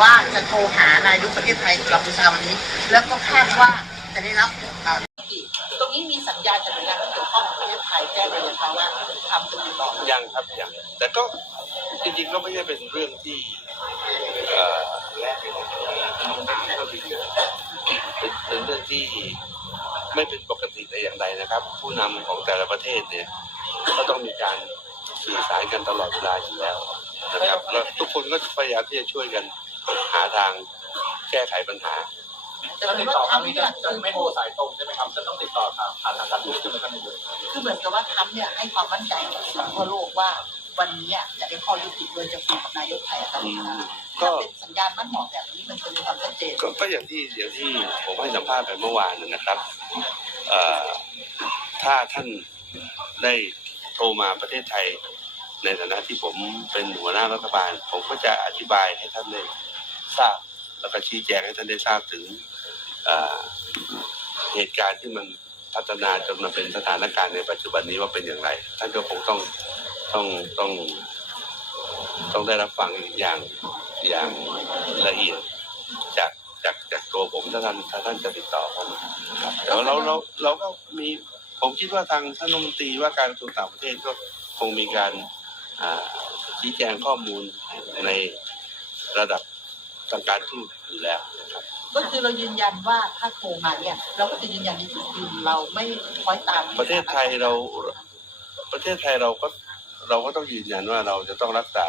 ว่าจะโทรหานายกประเทศไทยกัมพูชาวันนี้ แล้วก็คาดว่าจะได้รับอ่าตรงนี้มีสัญญาณจากหน่วยงานที่เกี่ยวข้องของประเทศไทยแจ้งมาเลยค่ะว่าทำจะติดต่อยังครับยังแต่ก็จริงๆก็ไม่ใช่เป็นเรื่องที่เอ่อแรกเลยนะก็เป็นเป็นเป็นเรื่องที่ไม่เป็นปกติแต่อย่างใดนะครับ ผู้นำของแต่ละประเทศเนี่ยก็ต้องมีการสื่อสารกันตลอดเวลาอยู่แล้วนะครับแล้วทุกคนก็พยายามที่จะช่วยกัน หาทางแก้ไขปัญหาแต่ถ้าเป็ตินดว่าต่อครั้งทำนี้เนี่จะยจะไม่โทรสายตรงใช่ไหมครับ จะต้องติดต่อทางผ่านทางการทูตใช่ไหมครับนายกคือเหมือนกับว่าทำเนี่ยให้ความมั่นใจกับทั่วโลกว่า วันนี้อะจะได้ข้อยุติโดยจะคุยกับนายกไทยกัมอืพูมชาก็ถ้าเป็นสัญญาณมั่นเหมาะแบบนี้มันจะมีความชัดเจนก็ก็อย่างที่อย่างที่ผมให้สัมภาษณ์ไปเมื่อวานนะนะครับเอ่อถ้าท่านได้โทรมาประเทศไทย ในฐานะที่ผมเป็นหัวหน้ารัฐบาล ผมก็จะอธิบายให้ท่านได้ ทราบ แล้วก็ชี้แจงให้ท่านได้ทราบถึงเหตุการณ์ที่มันพัฒนาจนมาเป็นสถานการณ์ในปัจจุบันนี้ว่าเป็นอย่างไร ท่านก็คงต้องต้องต้อง ต้องได้รับฟังอย่างอย่างละเอียดจากจากจากตัวผมถ้าท่านถ้าท่านจะติดต่อเข้ามาครับแต่ว่าเราเราเราก็มีผมคิดว่าทางท่านรัฐมนตรีว่าการกระทรวงต่างประเทศก็คงมีการชี้แจงข้อมูลในระดับ ทางการทูตอยู่แล้วนะครับ ก็คือเรายืนยันว่าถ้าโทรมาเนี่ย เราก็จะยืนยันในจุดยืนเราไม่คล้อยตามประเทศไทยเรา ประเทศไทยเราก็เราก็ต้องยืนยันว่าเราจะต้องรักษา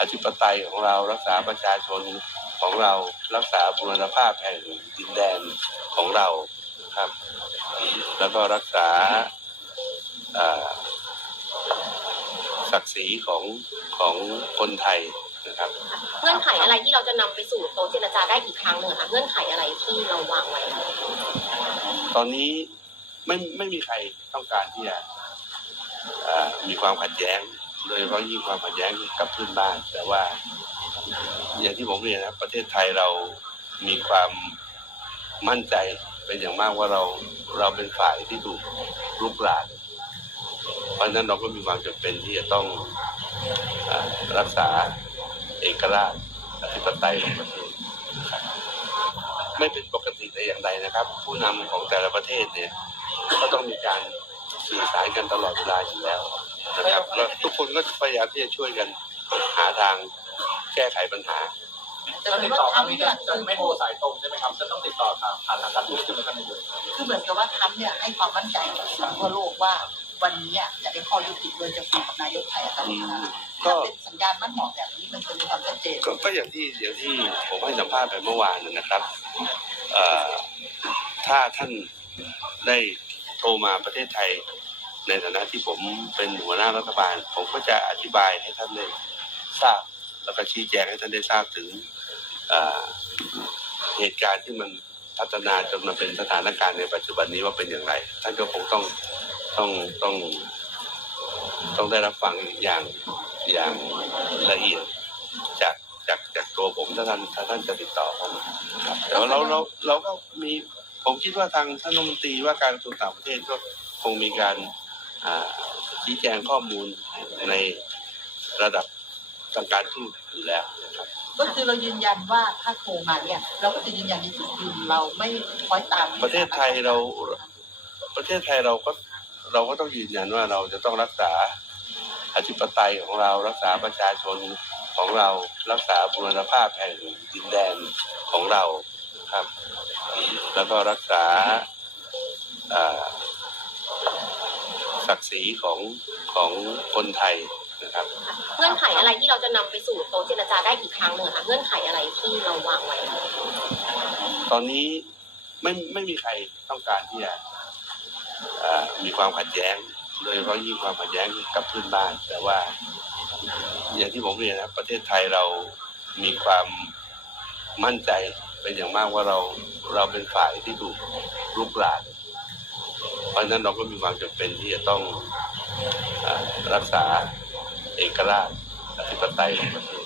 อธิปไตยของเรารักษาประชาชนของเรารักษาบูรณภาพแห่งดินแดนของเราครับ แล้วก็รักษาอ่าศักดิ์ศรีของของคนไทย นะครับเงื่อนไขอะไรที่เราจะนำไปสู่โต๊ะเจรจาได้อีกครั้งหนึ่งอะคะเงื่อนไขอะไรที่เราวางไว้ ตอนนี้ไม่ไม่มีใครต้องการที่จะอ่ามีความขัดแย้ง โดยเฉพาะยิ่งความขัดแย้งกับเพื่อนบ้าน แต่ว่า อย่างที่ผมเรียนนะครับประเทศไทยเรามีความมั่นใจเป็นอย่างมากว่าเราเราเป็นฝ่ายที่ถูกลุกลานเพราะฉะนั้นเราก็มีความจำเป็นที่จะต้องอารักษา เอกราชอธิปไตยของประเทศนะครับไม่เป็นปกติแต่อย่างใดนะครับ ผู้นำของแต่ละประเทศเนี่ยก็ต้องมีการสื่อสารกันตลอดเวลาอยู่แล้วนะครับแล้วทุกคนก็พยายามที่จะช่วยกันหาทางแก้ไขปัญหาแต่ถ้าเป็ตินดว่าต่อครั้งนี้ทำเนี่จะยจะไม่โทรสายตรงใช่ไหมครับจะต้องติดต่อทางผ่านทางการทูตใช่ไหมครับนายกคือเหมือนกับว่าทำเนี่ยให้ความมั่นใจกับทั่วโลกว่า วันนี้อะจะได้ข้อยุติโดยจะคุยกับนายกไทยกัมพูชาก็ถ้าเป็นสัญญาณมั่นเหมาะแบบ อย่างที่อย่างที่ผมให้สัมภาษณ์ไปเมื่อวานนะนะครับถ้าท่านได้โทรมาประเทศไทย ในฐานะที่ผมเป็นหัวหน้ารัฐบาล ผมก็จะอธิบายให้ท่านได้ทราบ แล้วก็ชี้แจงให้ท่านได้ทราบถึงเเหตุการณ์ที่มันพัฒนาจนมาเป็นสถานการณ์ในปัจจุบันนี้ว่าเป็นอย่างไร ท่านก็คงต้องต้องต้องต้องได้รับฟังอย่างอย่างละเอียด จากจากจาก ตัวผมถ้าท่านถ้าท่านจะติดต่อเข้ามาครับแต่ว่าเราเราเราก็มีผมคิดว่าทางท่านรัฐมนตรีว่าการกระทรวงต่างประเทศก็คงมีการอ่าชี้แจงข้อมูลในระดับทางการทูตอยู่แล้วนะครับก็คือเรายืนยันว่าถ้าโทรมาเนี่ย เราก็จะยืนยันในจุดยืนเราไม่คล้อยตาม ประเทศไทยเรา ประเทศไทยเราก็เราก็ต้องยืนยันว่าเราจะต้องรักษาอธิปไตยของเรารักษาประชาชน ของเรารักษาบูรณภาพแห่งดินแดนของเราครับ แล้วก็รักษาอ่าศักดิ์ศรีของของคนไทยนะครับเงื่อนไขอะไรที่เราจะนำไปสู่โต๊ะเจรจาได้อีกครั้งหนึ่งอะคะเงื่อนไขอะไรที่เราวางไว้ ตอนนี้ไม่ไม่มีใครต้องการที่จะอ่ามีความขัดแย้ง โดยเฉพาะยิ่งความขัดแย้งกับเพื่อนบ้าน แต่ว่า อย่างที่ผมเรียนนะครับประเทศไทยเรามีความมั่นใจเป็นอย่างมากว่าเราเราเป็นฝ่ายที่ถูกลุกลานเพราะฉะนั้นเราก็มีความจำเป็นที่จะต้องอรักษาเอกราชอธิปไตยของประเทศ